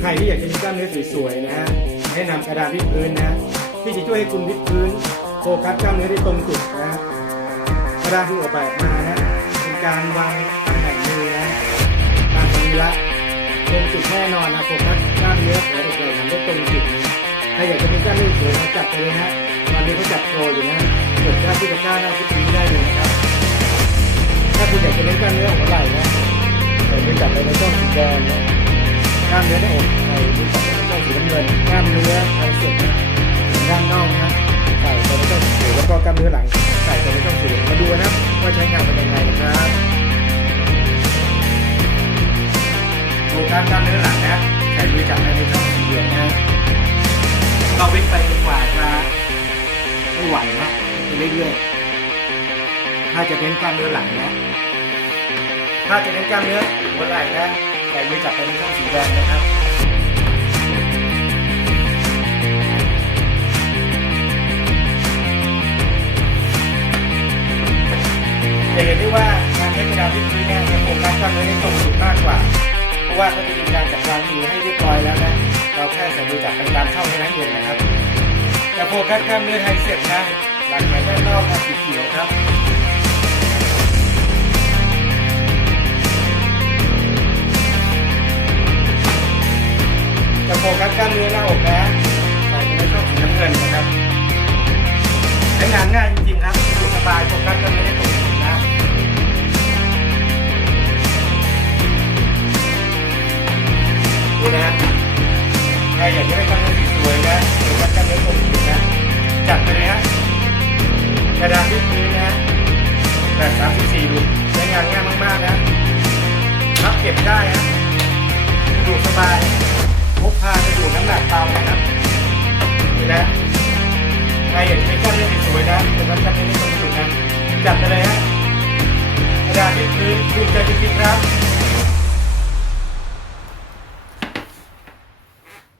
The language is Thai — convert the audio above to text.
ใครที่อยากจะมีกล้ามเนื้อสวยๆนะฮะแนะนำกระดานวิดพื้นนะที่จะช่วยให้คุณวิดพื้นโฟกัสกล้ามเนื้อได้ตรงจุดนะกระดานที่ออกแบบมานะเป็นการวางตำแหน่งมือนะตามสรีระตรงจุดแน่นอนนะโฟกัสกล้ามเนื้อของเด็กๆทำได้ตรงจุดใครอยากจะมีกล้ามเนื้อสวยนะจัดไปเลยนะตอนนี้เขาจัดโปรอยู่นะกดกล้ามที่ตะกร้าหน้าที่นี้ได้เลยนะครับถ้าคุณอยากจะเน้นกล้ามเนื้อของไหล่นะใส่ไปจับไปในช่องสีแดงนะามเนื้อหน้อกใส่ไปจับไปในช่องสีน้ำเงินกล้ามเนื้อไทเซ็ปนด้านนอกนะใส่ไปในช่องสีเขียวแล้วก็กล้ามเนื้อหลังใส่ไปในช่องสีเหลือมาดูนะว่าใช้งานเป็นยังไงนะครับโฟกัสกล้ามเนื้อหลังนะใส่ไปจับในช่องสีเหลืองนะเราวิ่งไปกว่าจะไม่ไหวนะไปเรื่อยๆถ้าจะเน้นกล้ามเนื้อหลังนะถ้าจะเน้นกล้ามเนื้อหัวไหล่นะ ใส่มือจับไปในช่องสีแดงนะครับจะเห็นได้ว่าการใช้กระดานวิดพื้นเนี่ยจะโฟกัสกล้ามเนื้ตรงจุดมากกว่า เพราะว่าเขาจะมีการจัดวางมือให้เรียบร้อยแล้วนะ เราแค่ใส่มือจับไปตามช่องแค่นั้นเองนะครับจะโฟกัสกล้ามเนื้อไทเซ็ปนะหลังแขนด้านนอกนะสีเขียวครับ โฟกัสกล้ามเนื้อหน้าอกนะใส่ไปในช่องสีน้ำเงินนะครับใช้งานง่ายจริงๆครับสะดวกสบายโฟกัสกล้ามเนื้อได้ตรงนะดูนะใครอยากจะได้กล้ามเนื้อสวยๆนะโฟกัสกล้ามเนื้อตรงนะจัดไปเลยฮะกระดานที่พื้นนะแบบ34ดูใช้งานง่ายมากๆนะพับเก็บได้ฮะดวกสบาย พกพาไปดูน้ำหนักเตานะครับนี่นะใครอยากเป็นกล้ามเนื้อสวยนะเป็นกล้ามเนื้อที่ตรงจุดนะจัดไปเลยฮะกระดาษที่พื้นภูมิใจจริงๆครับ